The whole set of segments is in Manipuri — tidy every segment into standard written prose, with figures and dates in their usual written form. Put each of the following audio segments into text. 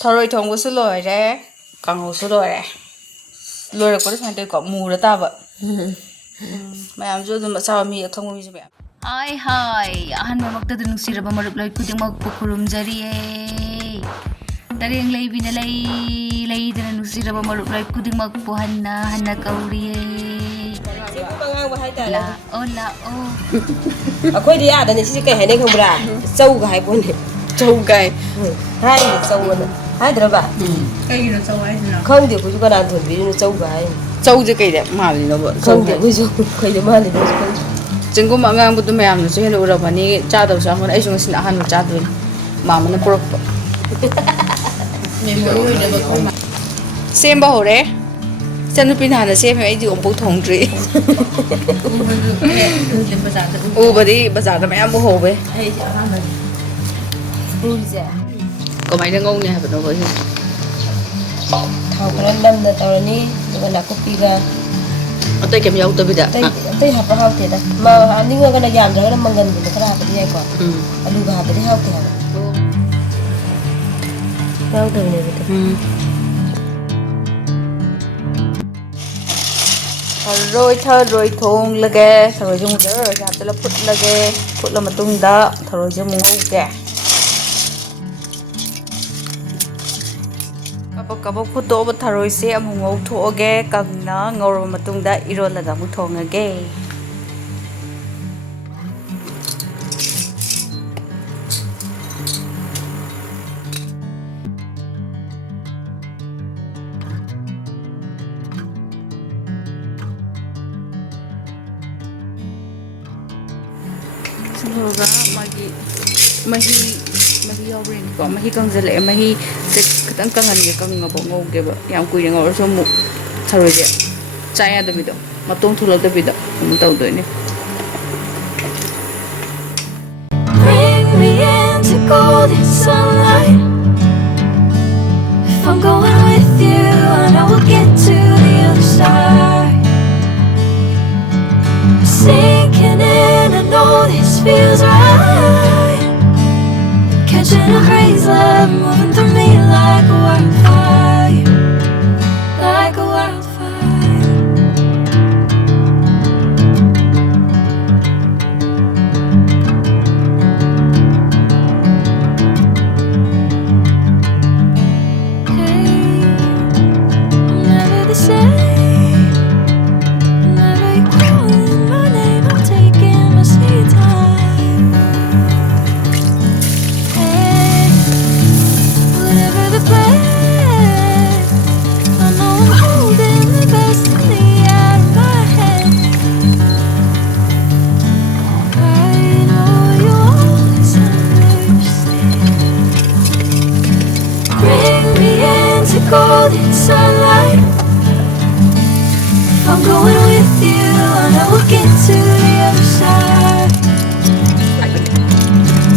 Tharoi thongba su loire, kanghou su loire. Loire ko sa tay ko mura taba. Mayam jo dum sa mi thongba mi ba. Hi hi, ahan mamakta dun siraba marup lai kuding magpukurum jariye. Tareng lay binalay dun nusiraba marup lai kuding magpuhanna hanna kauriye. La oh. Akwai da yada ne shi kai hane kan bura sau ga haifo ne Châu gai. hai ne sau wani hai da ba Kai no châu ai na. kan da ku ji kana ton bi ne sau ga hai Châu je kai da ma ni no ba. kan da ku ji kai da ma ne da su Jinggo ma ngang bu du mayam no so helo ura bani cha daw sa mon ai sung sin ahan cha du ma mana porok ba. Sem ba hore. Sanu pin hana sem ai di om bu thong tri. U ba di bazar da mayam bu ho be. hai ji ahan ba ru je Ko mai da ngong ne ha ba no ba. thau kan nam da tawani da na ko pi ga Atai kem yau ta bi da. tay ha pa ha te da ma ani ga na yam da na mangan bi da kara ba di ai ko alu ga ba di ha te ha rau da ne bi Tharoi thong lage tharoi jung da ja ta la phut lage phut la matung da tharoi jung ngau ke kabak phut do ba tharoi se amu ngau thoge kangna ngau ro matung da irol laga mu thongage Suloga mahi yawrin ko mahi kangjale mahi se katang kangan ge kang ngabo ngau ge ba yam kui ngau so mu tharoi je chaya da bido matong thula da bido mu taw do ni Bring me into golden sunlight. If I'm going with you, I know we'll get to the other side. Sinking in, I know this feels right. Catching a breeze, love moving through me like a wildfire, like a wildfire. Never the same. Whenever you're calling my name, I'm taking my sweet time. Hey, whatever the plan, I know I'm holding the destiny out of my hand. I know you always understand. Bring me into golden sunlight. If I'm going with you, I know we'll get to the other side.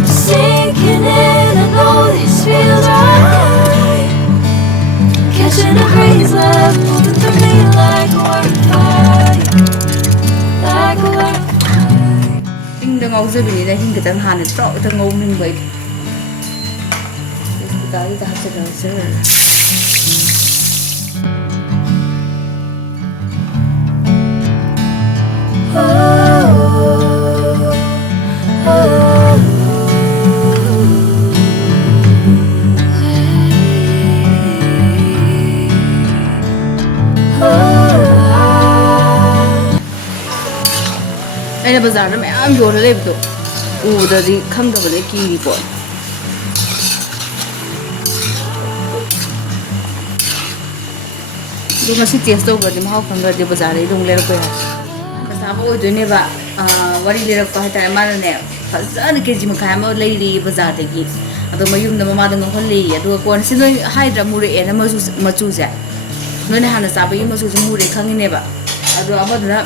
Sinking in, I know this feels right. Catching a breeze, love moving through me like a wildfire, like a wildfire. Ting da ngau je bi da hing ka tang han ne tro ta ngau ning bai da da ha se Ai bazar da mayam yo le bi do u da di khang da le ki ri ko do ma si test do ga di ma khang ga di bazar le dong le ko ya ka sa bo do ne ba wari le ko ha ta ma ne fazan ke ji ma ka ma le ri bazar de gi ado mayum da mama da ngol le ya do ko si no haidra mu re na ma chu ja no ne hana sa ba yi ma chu mu re khang ne ba ado ama da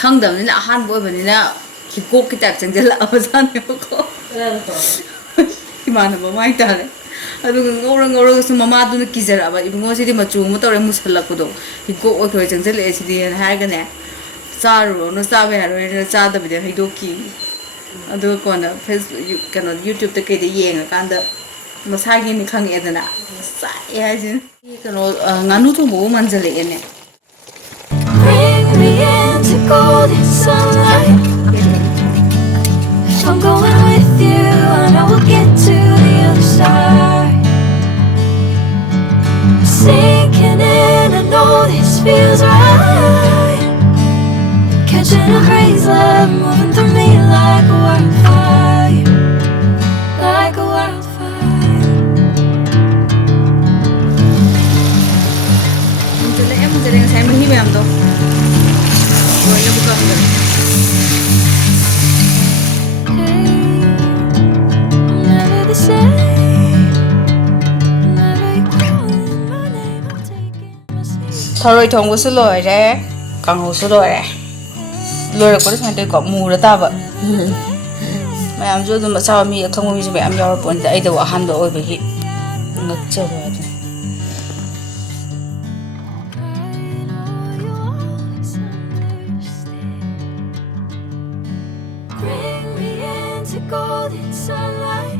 khang da ni ahan bo ba ni na ki ko ki tak chang jala abazan ko imana ba mai ta le adu ngora su mama du na kizara ba ibungo si di machu mo tore musalla ko do ki ko o ko chang jale si di ha ga ne saru no sabe ha ro sa da bi de do ki adu ko na Facebook kana YouTube ta ke de yeng kan da ꯃꯁꯥꯒꯤꯅꯤ ꯈꯪꯉꯦꯗꯅ ꯆꯥꯏ ꯍꯥꯏꯁꯤꯅ ꯀꯩꯅꯣ ꯉꯥꯅꯨ ꯊꯣꯡꯕꯕꯨ ꯃꯥꯟꯁꯤꯜꯂꯛꯑꯦꯅꯦ Bring me into golden sunlight. If I'm going with you, I know we'll get to the other side. Sinking in, I know this feels right. Catching a crazy love moving through me like a wildfire, like a wildfire. 문제래 ngасai mahi mayam do loina bu kamdare Hey, I'm never the same. Whenever you're calling my name, I'm taking my seat. Tharoi thongbu su loire kanghou su loire loire ko sa de ko mura ta ba mayam jo dum sa mi thongbu mi ju mayam yawar pon da ai da wa han do oi ba gi ngak che ba du I know you always understand. Bring me into golden sunlight.